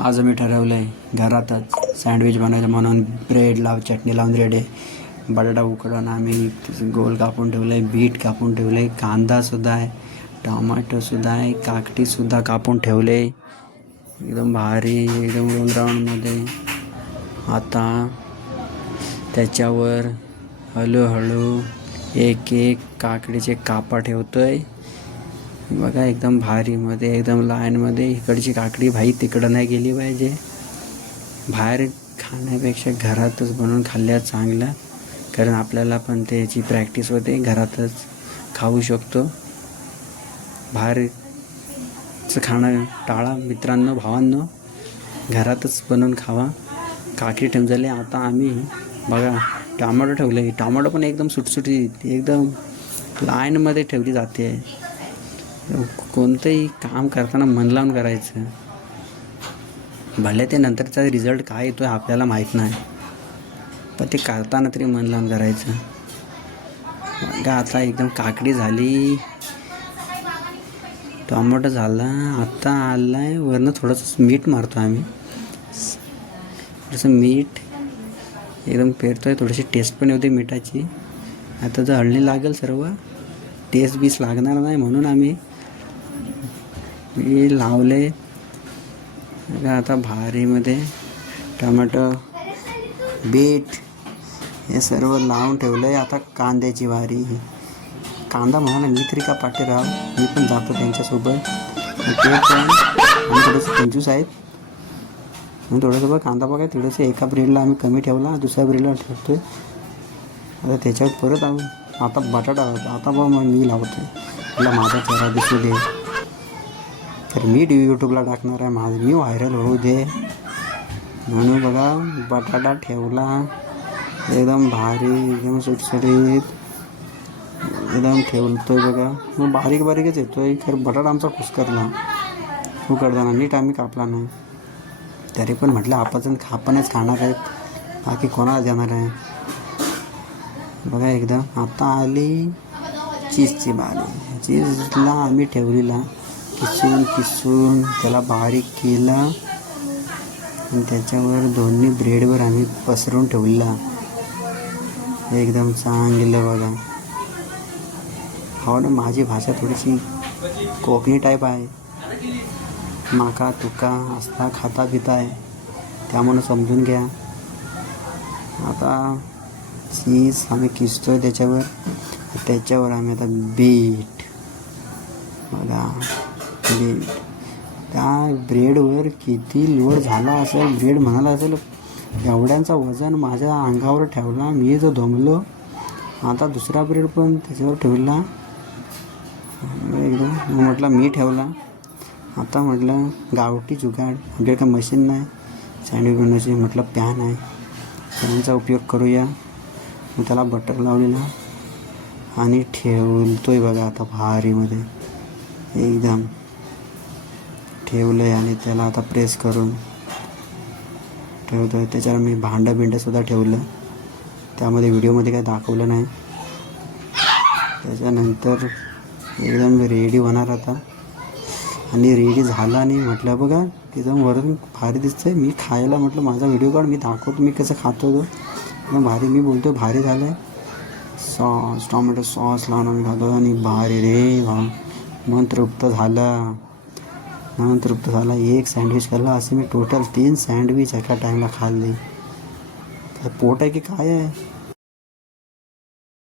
आज मी ठरवलं आहे घरातच सँडविच बनवायचं म्हणून ब्रेड लाव चटणी लावून रेडी आहे. बटाटा उकडून आम्ही त्याचं गोल कापून ठेवलं आहे बीट कापून ठेवलं आहे कांदासुद्धा आहे टमाटोसुद्धा आहे काकटीसुद्धा कापून ठेवले एकदम भारी एकदम गोल राऊंडमध्ये आता त्याच्यावर हळूहळू एक एक काकडीचे कापा आहे बघा एकदम भारीमध्ये एकदम लाईनमध्ये इकडची काकडी भाई तिकडं नाही गेली पाहिजे. बाहेर खाण्यापेक्षा घरातच बनवून खाल्ल्या चांगलं कारण आपल्याला पण त्याची प्रॅक्टिस होते घरातच खाऊ शकतो. बाहेरचं खाणं टाळा मित्रांनो भावांनो. घरातच बनवून खावा. काकडी ठेवून झाली आता आम्ही बघा टमाटो ठेवले. टमाटो पण एकदम सुटसुटीत एकदम लाईनमध्ये ठेवली जाते. कोणतंही काम करताना मन लावून करायचं. भले ते नंतरचा रिझल्ट काय येतो आपल्याला माहीत नाही पण ते करताना तरी मन लावून करायचं. बघा आता एकदम काकडी झाली. टोमॅटो झाला आत्ता आला आहे वरनं थोडंसं मीठ मारतो आम्ही. थोडंसं मीठ. एकदम पेरतो आहे थोडीशी टेस्ट पण होते मिठाची. आता जर हळणी लागेल सर्व टेस्ट बीस लागणार नाही म्हणून आम्ही मी लावले. आता भारीमध्ये टमाटो बीट हे सर्व लावून ठेवलं आहे आता कांद्याची भारी कांदा म्हणाला मी तरी का पाठी राव? मी पण जातो त्यांच्यासोबत. ते पण. आम्ही थोडंसं कंजूस आहेत. मग थोडंसं बघ कांदा बघा थोडंसं एका ब्रेडला आम्ही कमी ठेवला दुसऱ्या ब्रेडला ठेवतो आता त्याच्यावर परत आम्ही आता बटाटा आता बघ मग मी लावतो मला माझा चेहरा दिसू दे. तर मी डी यूट्यूबला टाकणार आहे. माझं मी व्हायरल होऊ दे. म्हणून बघा बटाटा ठेवला. एकदम भारी एकदम सुटसुटीत. एकदम ठेवतोय बघा. मग बारीक बारीकच येतोय. तर बटाटा आमचा कुसकरला उकडताना नीट आम्ही कापला नाही. तरी पण म्हटलं आपण आपणच खाणार आहेत. बाकी कोणाला देणार आहे? बघा एकदम आता आली चीजची बारी. चीजला आम्ही ठेवलेला. किसून किसून त्याला बारीक केला. आणि त्याच्यावर दोन्ही ब्रेडवर आम्ही पसरून ठेवला. एकदम चांगलं बघा. हो ना माझी भाषा थोडीशी कोकणी टाईप आहे. माका तुका असता खाता पिता आहे. त्यामुळं समजून घ्या. आता चीज आम्ही किसतोय त्याच्यावर. त्याच्यावर आम्ही आता बीट. बघा. बीट त्या ब्रेडवर किती लोड झाला असेल ब्रेड म्हणाला असेल एवढ्यांचा वजन माझ्या अंगावर ठेवला मी जो दमलो आता दुसरा ब्रेड पण त्याच्यावर ठेवला. एकदम म्हटलं मी ठेवला. आता म्हटलं गावठी जुगाड आपल्याकडे काय मशीन नाही. सँडविच बनवायची म्हटलं पॅन आहे. पॅनचा उपयोग करूया. मग त्याला बटर लावलेला. आणि ठेवतोय बघा आता भारीमध्ये. एकदम. ठेवलं आहे आणि त्याला आता प्रेस करून ठेवतो आहे त्याच्यावर मी भांडं बिंडंसुद्धा ठेवलं. त्यामध्ये व्हिडिओमध्ये काही दाखवलं नाही. त्याच्यानंतर एकदम रेडी होणार आता. आणि रेडी झाला आणि म्हटलं बघा एकदम वरून भारी दिसतंय. मी खायला म्हटलं माझा व्हिडिओ काढ मी दाखवतो मी कसं खातो तो. एकदम भारी मी बोलतो भारी झालं आहे सॉस टॉमॅटो सॉस लावून आम्ही खातो आणि भारी रे वा मन तृप्त झालं. मन तृप्त झाला. एक सँडविच खाल्ला. असे मी टोटल तीन सँडविच एका टाईमला खाल्ली. पोट आहे की काय आहे?